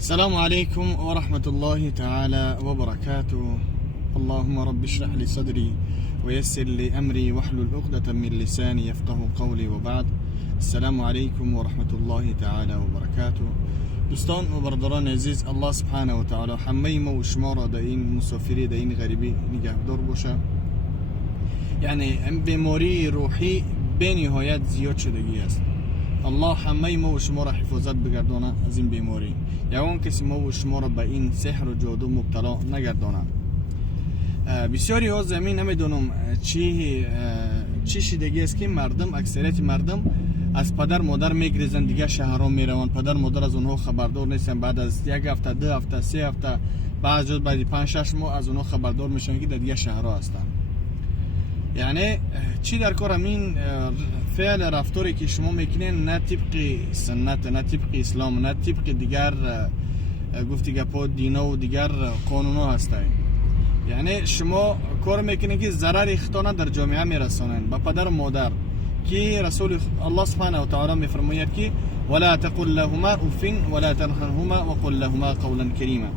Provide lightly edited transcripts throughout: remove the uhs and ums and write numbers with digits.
السلام عليكم ورحمة الله تعالى وبركاته. اللهم رب اشرح لي صدري ويسر لي أمري واحلل عقدة من لساني يفقه قولي وبعد. السلام عليكم ورحمة الله تعالى وبركاته. دوستان و برادران عزیز، الله سبحانه و تعالی همه ما و شما را در این مسافری در این غریبی نگهدار باشه. یعنی بیماری روحی به نهایت زیاد شدگی است. الله همه ما و شما را حفاظت بگردانه از این بیماری. یگان کسی ما و شما را به این سحر و جادو مبتلا نگردانه. بسیاری ها زمین نمیدونم چی شدگی است که مردم، اکثریت مردم از پدر مادر میگریزن، دیگه شهرها میرون، پدر مادر از اونها خبردار نیستن. بعد از یک هفته، 2 هفته، 3 هفته، بعد 5-6 ماه از اونها خبردار میشن که در دیگه شهرها هستن. یعنی چی در کار همین فعل رفتاری که شما میکنین نه طبق سنت، نه طبق اسلام، نه طبق دیگر گفتی گپا دینا و دیگر قانونا هسته. یعنی شما کار میکنین که ضرر خطانه در جامعه میرسانین به پدر و مادر، که رسول الله سبحانه و تعالی میفرماید که ولا تقل لهما اف ولا تنهرهما وقل لهما قولا کریما.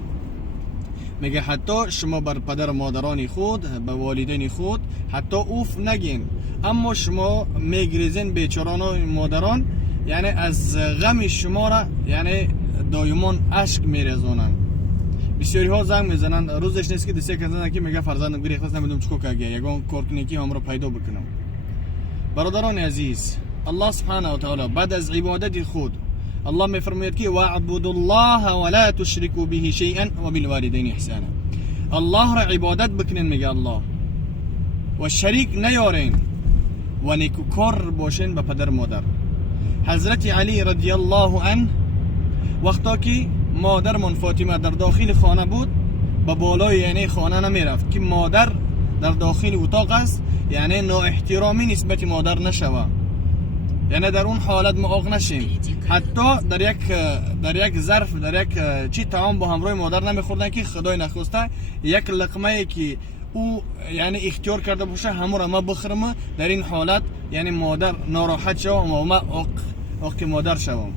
میگه حتی شما بر پدر و مادران خود، به والدین خود حتی اوف نگین، اما شما میگریزین بیچاران و مادران، یعنی از غم شما را یعنی دایمان اشک میریزونن. بسیاری ها زنگ میزنن، روزش نیست که دسته کنن که میگه فرزندم گریخت نمیدونم چیکار کنم، یگان کار کنی که هم را پیدا بکنم. برادران عزیز، الله سبحانه و تعالی بعد از عبادت خود الله میفرماید که واعبدوا الله ولا تشركوا به شيئا وبالوالدين احسانا. الله را عبادت بکنین میگه الله، و شریک نیارین و نیکوکار باشین به پدر مادر. حضرت علی رضی الله عنه وقتا که مادرمان فاطمه در داخل خانه بود، به بالای یعنی خانه نمیرفت که مادر در داخل اتاق است، یعنی نااحترامی نسبت مادر نشوه، یعنی در اون حالت ما آغ نشیم. حتی در یک ظرف، در یک چی طعام با همراه مادر نمیخوردن که خدای نخواسته یک لقمه ای که او یعنی اختیار کرده باشه همون را ما بخورم، در این حالت یعنی مادر ناراحت شوم و ما آق مادر شوم.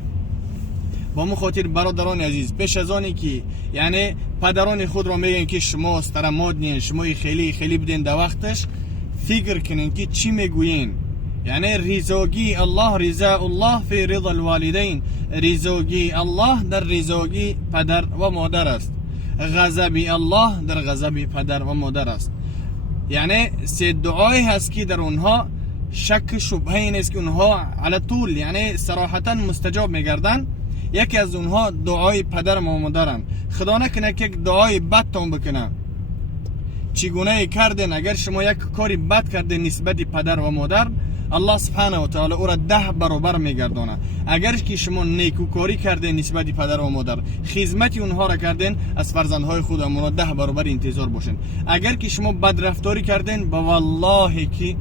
با مو خاطر برادران عزیز، پیش از آنی که یعنی پدران خود را میگن که شما استرماد نین، شما خیلی بدین، در وقتش فکر کنین که چی میگوین. یعنی رضاگی الله، رضا الله فی رضا الوالدین، رضاگی الله در رضاگی پدر و مادر است، غضب الله در غضب پدر و مادر است. یعنی 3 دعایی هست که در اونها شک شبهه نیست که اونها علی طول یعنی صراحتا مستجاب میگردن. یکی از اونها دعای پدر و مادرن. خدا نکنه که یک دعای بد تون بکنه. چگونه کردن اگر شما یک کاری بد کردن نسبت پدر و مادر، الله سبحانه و تعالی او را 10 برابر میگردانه. اگر که شما نیکوکاری کردن نسبت پدر و مادر، خدمت اونها را کردن، از فرزندهای خودمون 10 برابر انتظار باشین. اگر که شما بد رفتاری کردن، با والله که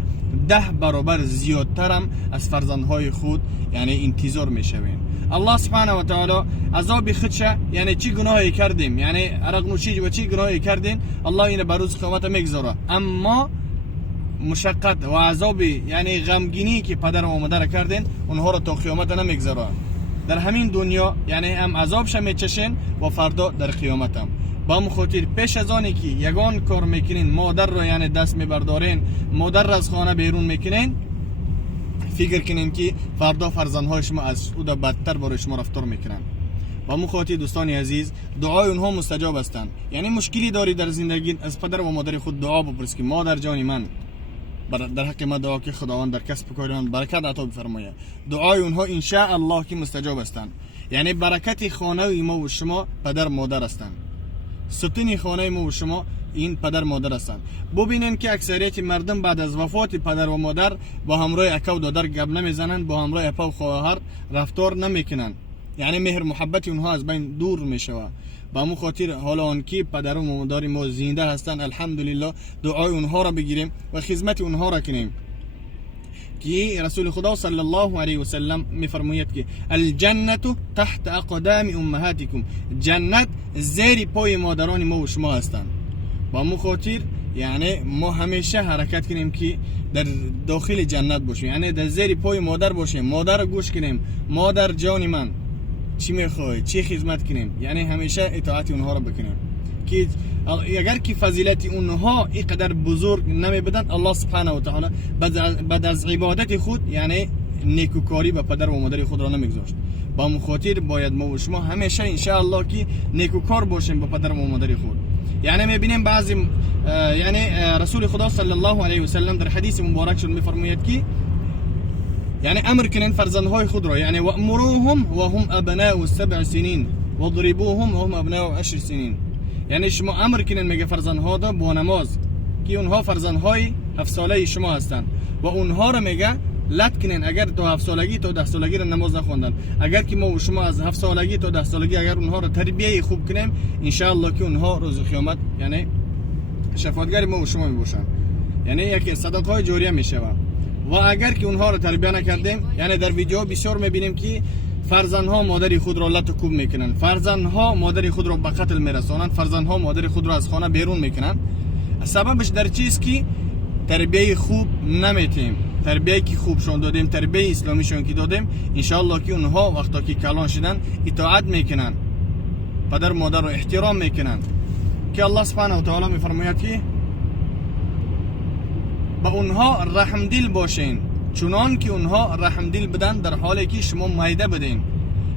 10 برابر زیادترم از فرزندهای خود یعنی انتظار میشوین. الله سبحانه و تعالی عذاب خودشه، یعنی چی گناهی کردیم، یعنی عرقنوشی و چی گناهی کردین، الله این به روز قیامت میگذاره. اما مشقت و عذاب یعنی غمگینی که پدر و مادر کردین، اونها را تا قیامت نمیگذاره. در همین دنیا یعنی هم عذابش میچشین و فردا در قیامت هم. با مخاطر پیش از آنی که یگان کار میکنین، مادر را یعنی دست میبردارین، مادر را از خانه بیرون میکنین، فکر کنین که فردا فرزندهای شما از او دا بدتر برای شما رفتار میکنن. با مخاطر دوستان عزیز، دعای اونها مستجاب هستند. یعنی مشکلی داری در زندگی، از پدر و مادر خود دعا بپرس که مادر جان من در حق ما دعا که خداوند در کسب کارمان برکت عطا بفرماید. دعای اونها ان شاء الله که مستجاب هستند. یعنی برکت خانه ما و شما پدر مادر هستند. ستون خانه ما و شما این پدر مادر هستند. ببینین که اکثریت مردم بعد از وفات پدر و مادر با همراه اکا و دادر گپ نمیزنن، با همراه اپا و خواهر رفتار نمیکنن، یعنی مهر محبت اونها از بین دور میشوه. با مو خاطر حالا آن که پدر و مادر ما زنده هستند، الحمدلله دعای اونها را بگیریم و خدمت اونها را کنیم. که رسول خدا صلی الله علیه و سلم میفرماید که الجنة تحت اقدام امهاتکم، جنت زیر پای مادران ما و شما هستند. با مو خاطر یعنی ما همیشه حرکت کنیم که در داخل جنت باشیم، یعنی در زیر پای مادر باشیم، مادر گوش کنیم، مادر جان من چی میخوای چی خدمت کنیم، یعنی همیشه اطاعت اونها رو بکنیم که اگر که فضیلت اونها اینقدر بزرگ نمیبدن، الله سبحانه و تعالی بعد از عبادت خود یعنی نیکوکاری به پدر و مادر خود را نمیگذاشت. با مخاطر باید ما و شما همیشه ان شاء الله که نیکوکار باشیم به پدر و مادر خود. یعنی میبینیم بعضی یعنی رسول خدا صلی الله علیه و سلم در حدیث مبارک شون میفرماید که یعنی امر کنین فرزندهای خود را، یعنی وامروهم وهم ابناء 7 سنین واضربوهم وهم ابناء 10 سنین. یعنی شما امر کنین میگه فرزندها را با نماز که اونها فرزندهای 7 ساله شما هستند و اونها را میگه لط کنین اگر تا 7 سالگی تا 10 سالگی را نماز نخوندن. اگر که ما و شما از 7 سالگی تا 10 سالگی اگر اونها را تربیت خوب کنیم ان شاء الله که اونها روز قیامت یعنی شفاعتگر ما و شما میباشن، یعنی یکی صدقه های جاریه میشه. و اگر که اونها را تربیت نکردیم، یعنی در ویدیو بسیار میبینیم که فرزندها مادر خود را لط و کوب میکنن، فرزندها مادر خود را به قتل میرسانند، فرزندها مادر خود را از خانه بیرون میکنن. سببش در چیست که تربیت خوب نمیتیم، تربیت که خوب شون دادیم، تربیت اسلامی شون که دادیم، ان شاء الله که اونها وقتا که کلان شدن اطاعت میکنن، پدر مادر رو احترام میکنن. که الله سبحانه و تعالی میفرماید که با اونها رحم دل باشین چنان که اونها رحم دل بدن در حالی که شما مایده بدین.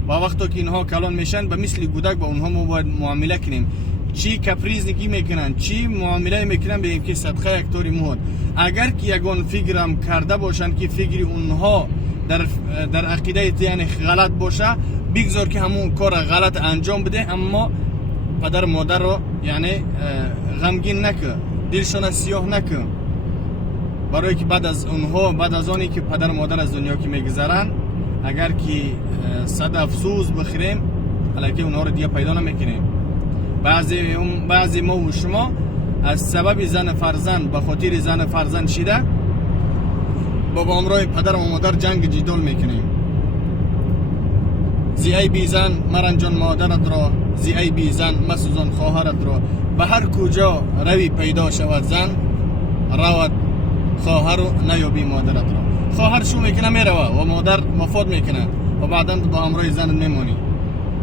و وقتی که اینها کلان میشن به مثل کودک با اونها ما باید معامله کنیم. چی کپریز نکی میکنن، چی معامله میکنن به اینکه صدقه یک طوری مهد. اگر که یگان فکرم کرده باشن که فکری اونها در عقیده یعنی غلط باشه، بگذار که همون کار غلط انجام بده، اما پدر مادر رو یعنی غمگین نکن، دلشون سیاه نکن، برای که بعد از اونها بعد از آنی که پدر مادر از دنیا که میگذرن اگر که صد افسوس بخوریم البته اونها رو دیگه پیدا نمیکنیم. بعضی ما و شما از سبب زن فرزند به خاطر زن فرزند شده با امرای پدر و مادر جنگ جدال میکنیم. زی ای بی زن مرنجان مادرت را، زی ای بی زن مسوزان خواهرت را. به هر کجا روی پیدا شود زن، روید خواهر و نیابی مادرت را. خواهر شو میکنه میروه و مادر مفاد میکنه و بعدا با امرای زن میمونی.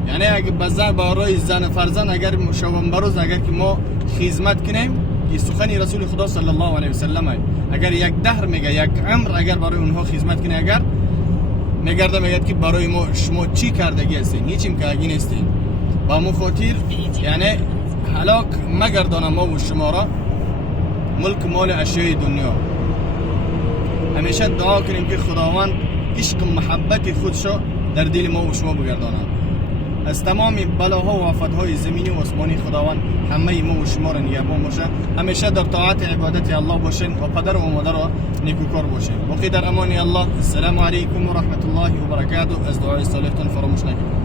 یعنی اگه برای زن فرزند اگر شوم بروز اگر که ما خدمت کنیم، که سخن رسول خدا صلی الله علیه و سلم اگر یک دهر میگه یک عمر اگر برای اونها خدمت کنی، اگر میگرده میگه که برای ما شما چی کردگی هستین، هیچیم که اگی نیستین. با مخاطر یعنی هلاک مگردانم ما و شما را ملک مال اشیای دنیا. همیشه دعا کنیم که خداوند عشق و محبت خودشو در دل ما و شما بگردانه. از تمام بلاها و آفتهای زمینی و آسمانی خداوند همه ما و شما را نگهبان باشه. همیشه در طاعت عبادت الله باشین و پدر و مادر را نیکوکار باشین. باقی در امان الله. السلام علیکم و رحمت الله و برکاته. از دعای صالحتون فراموش نکنید.